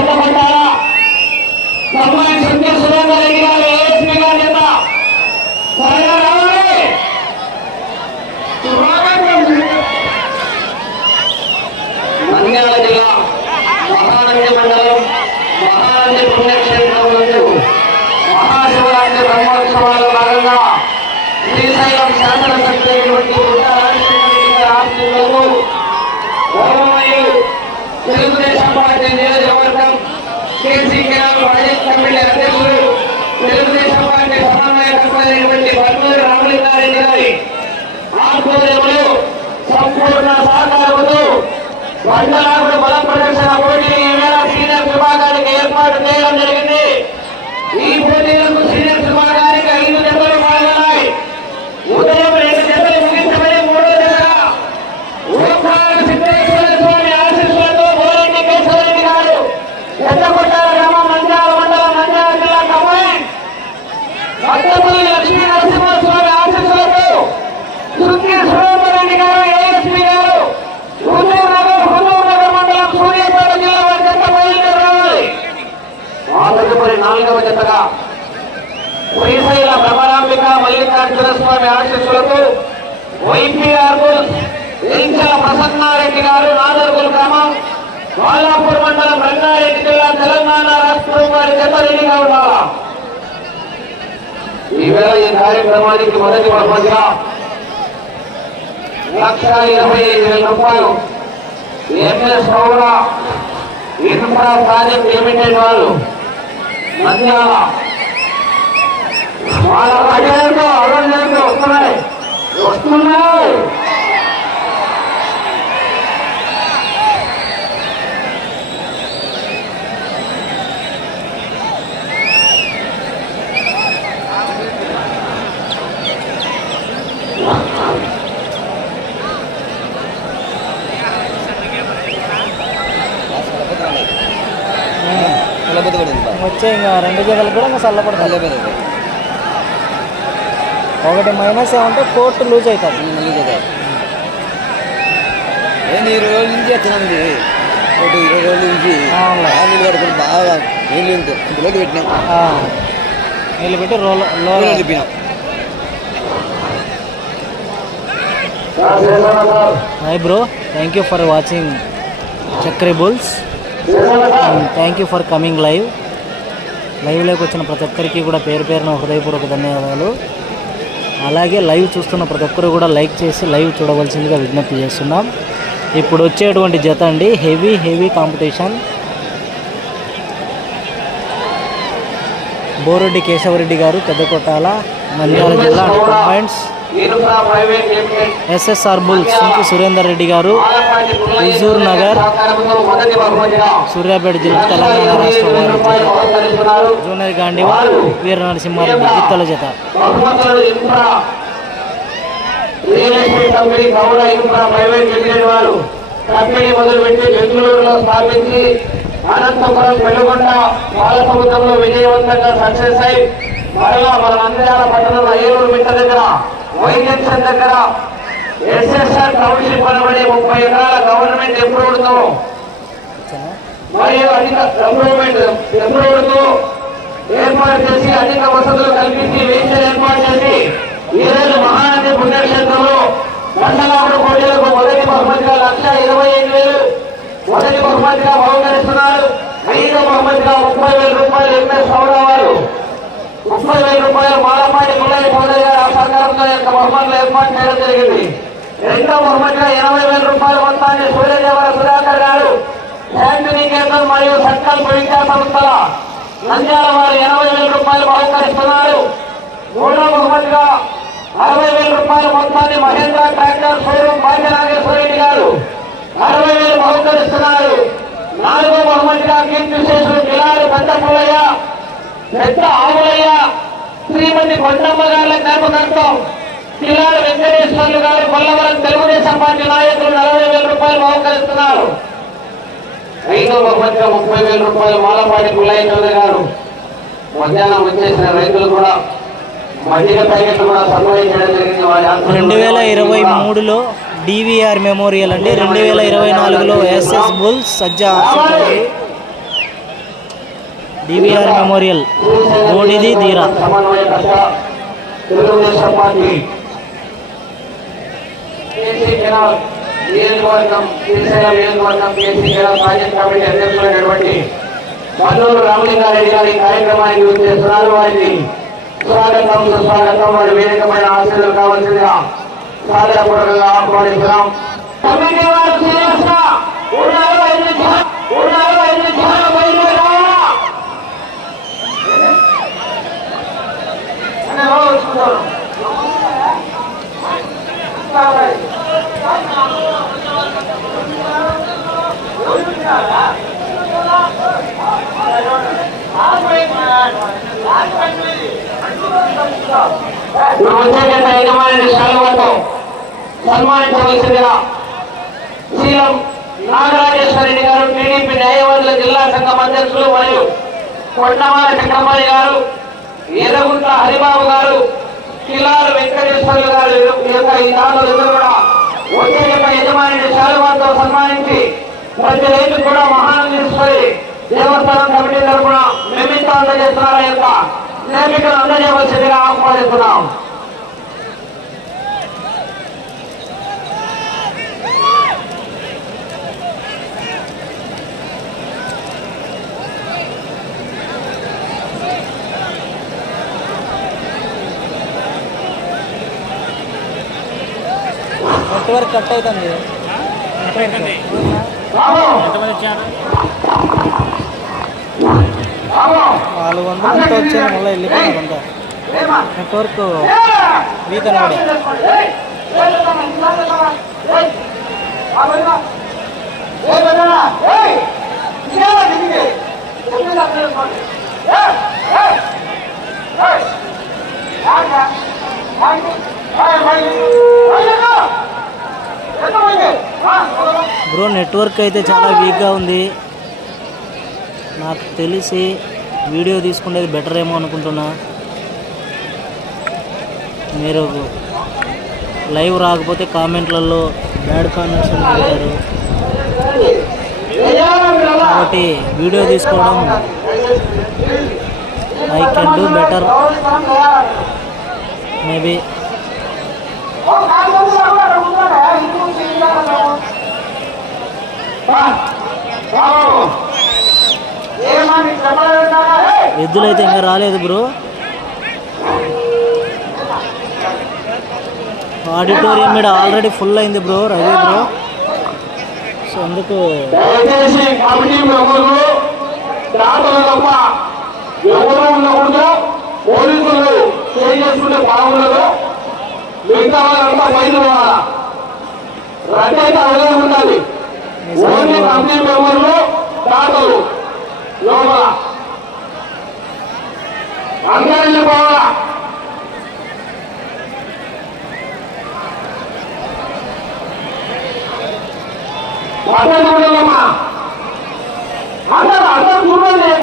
చెప్తున్నాం ఓరెడ్డి కేశవరెడ్డి సురేందర్ రెడ్డి గారు ఏఎస్పీ గారు చేత త్వరగా రావాలి. నంద్యాల జిల్లా మహానంది మండలం మహానంది పుణ్యక్షేత్రం నందు మహాశివరాత్రి బ్రహ్మోత్సవాల భాగంగా శ్రీశైలం శాసన సభ్యులైనటువంటి బుట్ట రాజశేఖర రెడ్డి గారి ఆశీస్సులతో ఓమమయ్య తెలుగుదేశం పార్టీ నియోజకవర్గం కేసీ కెనాల్ ప్రాజెక్ట్ కమిటీ అధ్యక్షులు తెలుగుదేశం పార్టీ సమన్వయకర్తలైనటువంటి బర్మూరి రామలింగారెడ్డి గారి ఆధ్వర్యంలో సంపూర్ణ సహకారంతో వందలాగుడు బల ప్రదర్శన పోటీని ఈవేళ సీనియర్ విభాగానికి ఏర్పాటు చేయడం జరిగింది ఈ పోటీలకు సీనియర్ విభాగానికి ఐదు జతలు పాల్గొన్నాయి ఉదయం రెండు జతలు ముగించబడి మూడో జతగా ఓంకార సిద్ధేశ్వర స్వామి ఆశీస్సులతో బోరెడ్డి కేశవరెడ్డి గారు ఎద్దకొట్టాల గ్రామం నంద్యాల మండలం నంద్యాల జిల్లా కమాండ్ అత్తపల్లి లక్ష్మీ నరసింహస్వామి ఆశీస్సులతో శృతి సురేంద్రెడ్డి గారు ఏఎస్పీ గారు హుజూర్ నగర్ హుజూర్ నగర్ మండలం సూర్యాపేట జిల్లా వారి జత బయలుదేరి రావాలి ఆ తదుపరి నాలుగవ జతగా శ్రీశైల భ్రమరాంబిక మల్లికార్జున స్వామి ఆశీస్సులతో వైపీఆర్ ఇంచల ప్రసన్నారెడ్డి గారు నాదర్గుల్ గ్రామం బాలాపూర్ మండలం రంగారెడ్డి జిల్లా తెలంగాణ రాష్ట్రం వారి జత రెడీగా ఉండాలా? ఈవేళ ఈ కార్యక్రమానికి మొదటి బహుమతిగా లక్ష ఇరవై ఐదు వేల రూపాయలు. ఎంఎస్ పౌర ఇన్ఫ్రా ప్రాజెక్ట్ లిమిటెడ్ వాళ్ళు నంద్యాల వాళ్ళ అజయంతో అరవై వస్తున్నాయి. వస్తున్నాయి. వచ్చే ఇంకా రెండు జగలు కూడా ఇంకా చల్లబడతాయి ఒకటి మైనస్ ఏమంటే కోర్టు లూజ్ అవుతుంది ఏంది ఇరవై రోజుల నుంచి ఎత్తున్నాం ఇది ఒకటి ఇరవై రోజుల నుంచి. నీళ్ళు పడుతుంది బాగా నీళ్ళు పెట్టినాం. నీళ్ళు పెట్టి రోల్లో తిప్పినాం. Hi bro thank you for watching Chakri bulls thank you for coming live లైవ్లోకి వచ్చిన ప్రతి ఒక్కరికి కూడా పేరు పేరున హృదయపూర్వక ధన్యవాదాలు. అలాగే లైవ్ చూస్తున్న ప్రతి ఒక్కరు కూడా లైక్ చేసి లైవ్ చూడవలసిందిగా విజ్ఞప్తి చేస్తున్నాం. ఇప్పుడు వచ్చేటువంటి జత అండి. Heavy heavy competition Boreddy Kesava Reddy గారు పెద్దకొట్టాల నంద్యాల జిల్లా పాయింట్స్ ఎస్ఎస్ఆర్ బుల్స్ నుంచి సురేందర్ రెడ్డి గారు హుజూర్ నగర్ సూర్యాపేట జిల్లా తెలంగాణ రాష్ట్ర వారి జూనియర్ గాంధీవా వీర నరసింహారెడ్డి జిత్తల జత. Real estate company Gowda infra private limited వారు కంపెనీ మొదలుపెట్టి బెంగళూరులో స్థాపించి అనంతపురం వెలుగొండ పాలసముద్రంలో విజయవంతంగా సక్సెస్ అయి మరలా మన నంద్యాల పట్టణంలో ఏలూరు మిట్ట దగ్గర వైజంక్షన్ దగ్గర ఎస్ఎస్ఆర్ టౌన్షిప్ అనబడే ముప్పై ఎకరాల గవర్నమెంట్ అప్రూవ్డ్ మరియు అధిక ఎంప్రూవ్మెంట్ అప్రూవ్డ్ ఏర్పాటు చేసి అధిక వసతులు కల్పించి వేసిన ఏర్పాటు చేసి ఈరోజు మహానది పుణ్యక్షేత్రంలో మండలాపుడు కోటలకు మొదటి బహుమతిగా లక్ష ఇరవై ఐదు వేలు మొదటి బహుమతిగా బహుకరిస్తున్నారు. ఐదో బహుమతిగా ముప్పై వేల రూపాయలు ఎంఎస్ సౌరావారు ముప్పై వేల రూపాయలు మాలపాటి ముల్లయ్య సోదరి గారు ఆ యొక్క బహుమతులు ఏర్పాటు చేయడం జరిగింది. రెండో బహుమతిగా ఎనభై వేల రూపాయల మొత్తాన్ని సూర్యదేవర సుధాకర్ గారు శాంతిని కేంద్రం మరియు సంకల్ప విద్యా సంస్థల నంద్యాల వారు ఎనభై వేల రూపాయలు బహుకరిస్తున్నారు. మూడో బహుమతిగా అరవై వేల రూపాయల మొత్తాన్ని మహేంద్ర ట్రాక్టర్ షోరూమ్ భాగ్య నాగేశ్వరరెడ్డి గారు అరవై వేలు బహుకరిస్తున్నారు. నాలుగో బహుమతిగా కీర్తిశేషుడు జిల్లాలు పెద్ద పెద్దపుల్లయ్య పెద్ద ఆవులయ్య శ్రీమతి కొండమ్మ గారి జ్ఞాపకార్థం జిల్లాల వెంకటేశ్వర్లు గారు కొల్లవరం తెలుగుదేశం పార్టీ నాయకులు నలభై వేల రూపాయలు బహుకరిస్తున్నారు ఐదో బహుమతిగా ముప్పై వేల రూపాయలు మాలపాటి పుల్లయ్య చౌదరి గారు మధ్యాహ్నం వచ్చేసిన రైతులు కూడా రెండు వేల ఇరవై మూడులో డివిఆర్ మెమోరియల్ అండి. రెండు వేల ఇరవై నాలుగులో SS bulls Sajja DVR memorial బోడిది ధీరా. సమన్వయకర్త తెలుగుదేశం పార్టీ కేసీ కెనాల్ నియోజకవర్గం శ్రీశైలం నియోజకవర్గం కేసీ కెనాల్ ప్రాజెక్ట్ కమిటీ అధ్యక్షులైనటువంటి మల్లూరు రామలింగారెడ్డి గారి కార్యక్రమానికి వచ్చేస్తున్నారు వారిని స్వాగతం సుస్వాగతం వారి వేదికమైన ఆశీర్వాదాలు కావాల్సిందిగా సాదరపూర్వకంగా ఆహ్వానిస్తున్నాం కమిటీ వారు సీరియస్గా ఉన్నారు ఐదు నిమిషాలు ఉన్నారు ఐదు నిమిషాలు బయలుదేరి రావాలా? యజమాని శాలువతో సన్మానించవలసిందిగా శీలం నాగరాజేశ్వరరెడ్డి గారు టీడీపీ న్యాయవాదుల జిల్లా సంఘం అధ్యక్షులు మరియు కొండమాల చక్రపాణి గారు ఎర్రగుంట హరిబాబు గారు కిలారు వెంకటేశ్వర్లు గారు ఈ యొక్క ఈ దానిలో కూడా వచ్చే యొక్క యజమానిని శాలువాతో సన్మానించి ప్రతి రైతు కూడా మహానందేశ్వరి దేవస్థానం కమిటీ తరఫున నిమిత్తం అందజేస్తున్నారు యొక్క ప్రేమికలు అందజేయవలసిందిగా ఆహ్వానిస్తున్నాం. నెట్వర్క్ కట్ అవుతుంది నాలుగు వందలు ఎంత వచ్చాయి మళ్ళీ ఏమా నెట్వర్క్ వీక్ అనబడి బ్రో నెట్వర్క్ అయితే చాలా వీక్గా ఉంది. నాకు తెలిసి వీడియో తీసుకునేది బెటర్ ఏమో అనుకుంటున్నా. మీరు లైవ్ రాకపోతే కామెంట్లలో బ్యాడ్ కామెంట్స్ పెడతారు. కాబట్టి వీడియో తీసుకోవడం I can do better maybe ఎద్దులైతే ఇంకా రాలేదు బ్రో. ఆడిటోరియం మీద ఆల్రెడీ ఫుల్ అయింది బ్రో రవి బ్రో. సో అందుకు ఎవరు ఉండకూడదు. పోలీసులు చేసుకుంటే బాగుండదు. మిగతా వాళ్ళంతా బయట పోవాలా? అయితే ఉండాలి. ఓన్లీ కమిటీ మెంబర్లు లోపల. ఉండదమ్మా